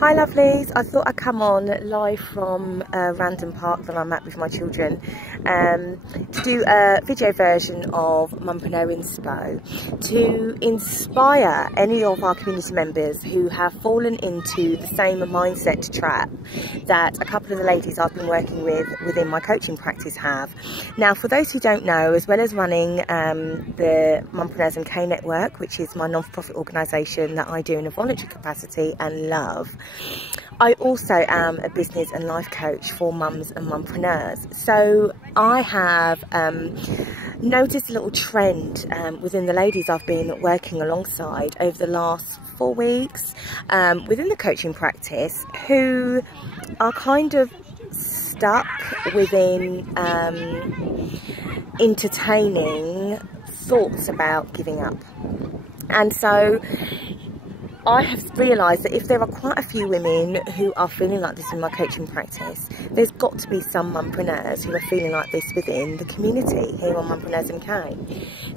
Hi lovelies, I thought I'd come on live from a random park that I'm at with my children to do a video version of Mumpreneur Inspo to inspire any of our community members who have fallen into the same mindset trap that a couple of the ladies I've been working with within my coaching practice have. Now, for those who don't know, as well as running the Mumpreneurs and K Network, which is my non-for-profit organisation that I do in a voluntary capacity and love, I also am a business and life coach for mums and mumpreneurs. So I have noticed a little trend within the ladies I've been working alongside over the last 4 weeks within the coaching practice, who are kind of stuck within entertaining thoughts about giving up. And so I have realised that if there are quite a few women who are feeling like this in my coaching practice, there's got to be some mumpreneurs who are feeling like this within the community here on Mumpreneurs MK.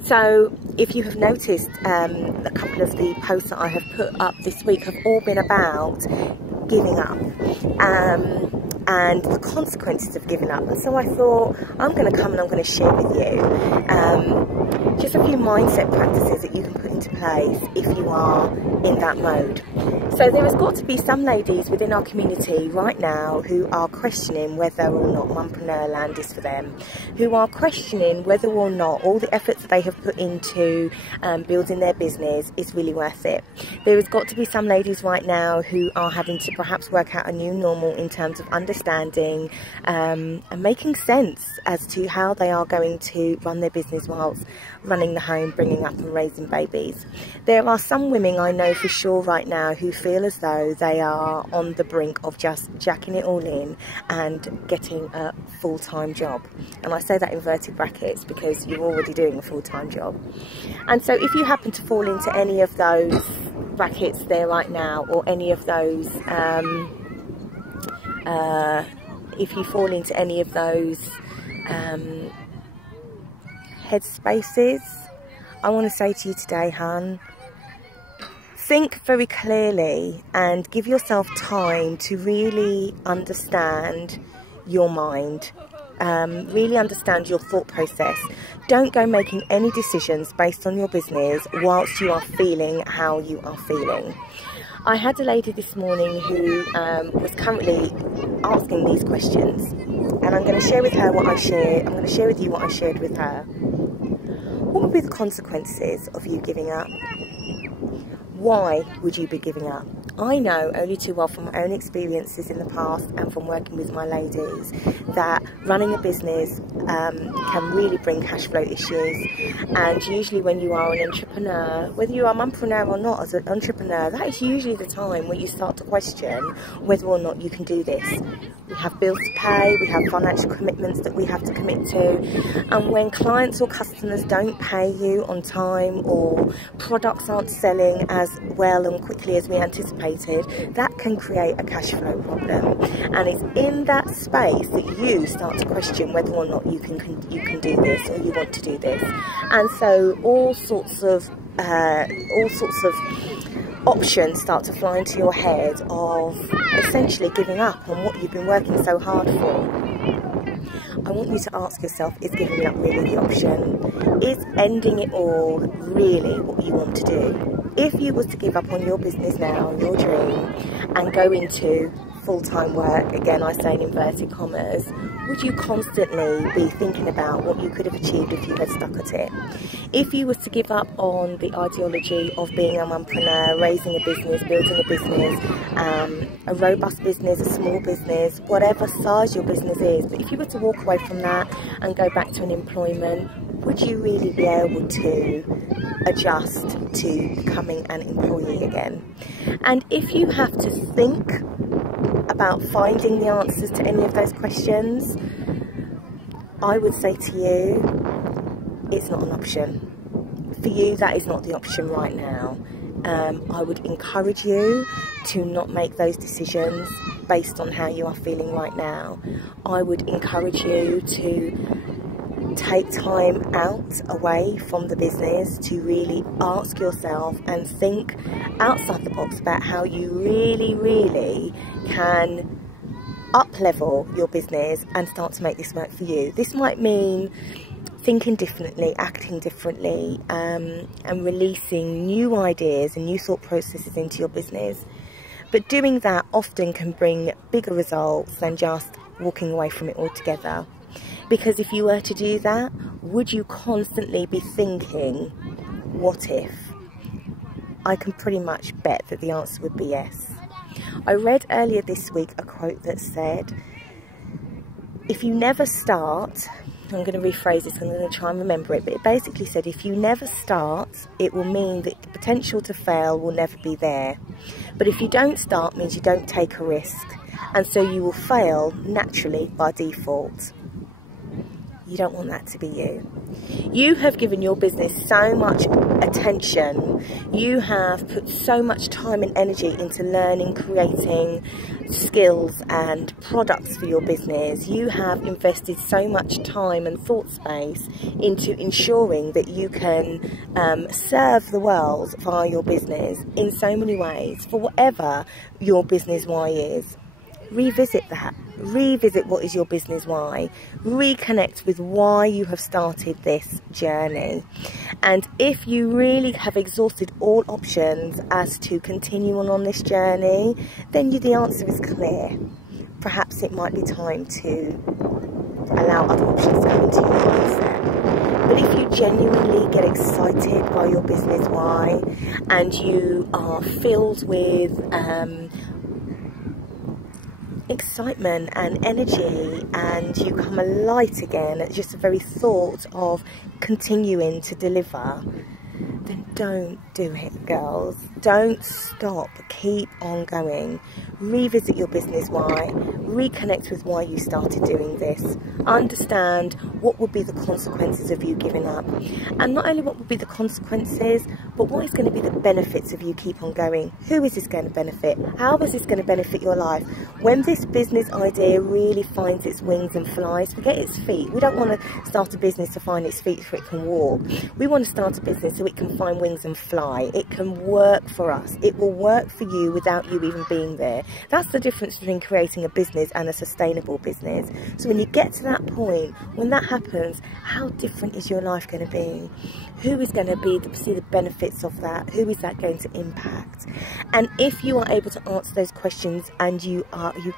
So if you have noticed, a couple of the posts that I have put up this week have all been about giving up and the consequences of giving up. And so I thought, I'm going to come and I'm going to share with you just a few mindset practices that you can put into place if you are in that mode. So there has got to be some ladies within our community right now who are questioning whether or not Mumpreneur land is for them, who are questioning whether or not all the efforts that they have put into building their business is really worth it. There has got to be some ladies right now who are having to perhaps work out a new normal in terms of understanding and making sense as to how they are going to run their business whilst running the home, bringing up and raising babies. There are some women I know for sure right now who feel as though they are on the brink of just jacking it all in and getting a full-time job. And I say that in inverted brackets because you're already doing a full-time job. And so if you happen to fall into any of those brackets there right now, or any of those if you fall into any of those headspaces, I want to say to you today, hun, think very clearly and give yourself time to really understand your mind, really understand your thought process. Don't go making any decisions based on your business whilst you are feeling how you are feeling. I had a lady this morning who was currently asking these questions, and I'm going to share with her what I shared. I'm going to share with you what I shared with her. What would be the consequences of you giving up? Why would you be giving up? I know only too well from my own experiences in the past and from working with my ladies that running a business can really bring cash flow issues. And usually when you are an entrepreneur, whether you are a mumpreneur or not, as an entrepreneur, that is usually the time where you start to question whether or not you can do this. We have bills to pay, we have financial commitments that we have to commit to, and when clients or customers don't pay you on time, or products aren't selling as well and quickly as we anticipated, that can create a cash flow problem. And it's in that space that you start to question whether or not you can do this, or you want to do this. And so all sorts of options start to fly into your head of essentially giving up on what you've been working so hard for. I want you to ask yourself, is giving up really the option? Is ending it all really what you want to do? If you was to give up on your business now, your dream, and go into full-time work, again I say in inverted commas, would you constantly be thinking about what you could have achieved if you had stuck at it? If you was to give up on the ideology of being a mumpreneur, raising a business, building a business, a robust business, a small business, whatever size your business is, but if you were to walk away from that and go back to an employment, would you really be able to adjust to becoming an employee again? And if you have to think about finding the answers to any of those questions, I would say to you, it's not an option. For you, that is not the option right now. I would encourage you to not make those decisions based on how you are feeling right now. I would encourage you to take time out away from the business to really ask yourself and think outside the box about how you really can up-level your business and start to make this work for you. This might mean thinking differently, acting differently, and releasing new ideas and new thought processes into your business. But doing that often can bring bigger results than just walking away from it altogether. Because if you were to do that, would you constantly be thinking, what if? I can pretty much bet that the answer would be yes. I read earlier this week a quote that said, if you never start, I'm going to rephrase this, I'm going to try and remember it, but it basically said if you never start, it will mean that the potential to fail will never be there. But if you don't start, means you don't take a risk, and so you will fail naturally by default. You don't want that to be you. You have given your business so much attention. You have put so much time and energy into learning, creating skills and products for your business. You have invested so much time and thought space into ensuring that you can serve the world via your business in so many ways, for whatever your business why is. Revisit that. Revisit what is your business why. Reconnect with why you have started this journey. And if you really have exhausted all options as to continuing on this journey, then the answer is clear. Perhaps it might be time to allow other options to come into your mindset. But if you genuinely get excited by your business why, and you are filled with excitement and energy, and you come alight again at just the very thought of continuing to deliver, then don't do it, girls. Don't stop. Keep on going. Revisit your business why. Reconnect with why you started doing this. Understand what would be the consequences of you giving up. And not only what would be the consequences, but what is going to be the benefits of you keep on going. Who is this going to benefit? How is this going to benefit your life? When this business idea really finds its wings and flies, forget its feet. We don't want to start a business to find its feet so it can walk. We want to start a business so it can find wings and fly. It can work for us. It will work for you without you even being there. That's the difference between creating a business and a sustainable business. So when you get to that point, when that happens, how different is your life going to be? Who is going to see the benefits of that? Who is that going to impact? And if you are able to answer those questions and you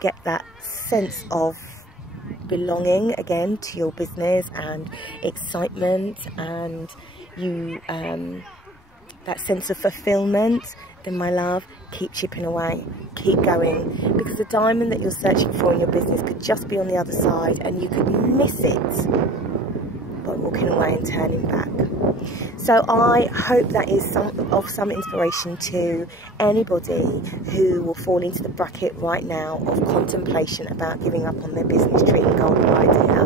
get that sense of belonging again to your business and excitement, and you that sense of fulfillment, then my love, keep chipping away, keep going, because the diamond that you're searching for in your business could just be on the other side, and you could miss it by walking away and turning back. So I hope that is of some inspiration to anybody who will fall into the bracket right now of contemplation about giving up on their business dream, goal, or idea.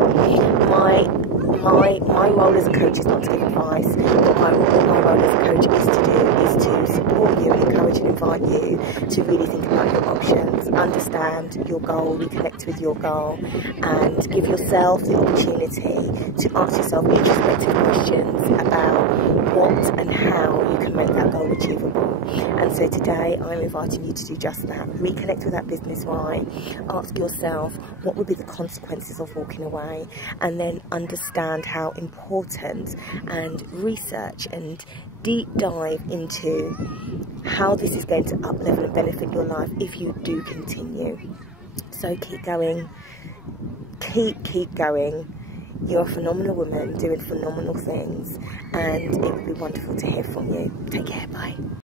My role as a coach is not to give advice, but my role as a coach is to support you, encourage and invite you to really think about your options, understand your goal, reconnect with your goal, and give yourself the opportunity to ask yourself introspective questions about what and how you can make that goal achievable. And so today I'm inviting you to do just that. Reconnect with that business why, ask yourself what would be the consequences of walking away, and then understand how important, and research and deep dive into how this is going to up-level and benefit your life if you do continue. So keep going, keep going. You're a phenomenal woman doing phenomenal things, and it would be wonderful to hear from you. Take care, bye.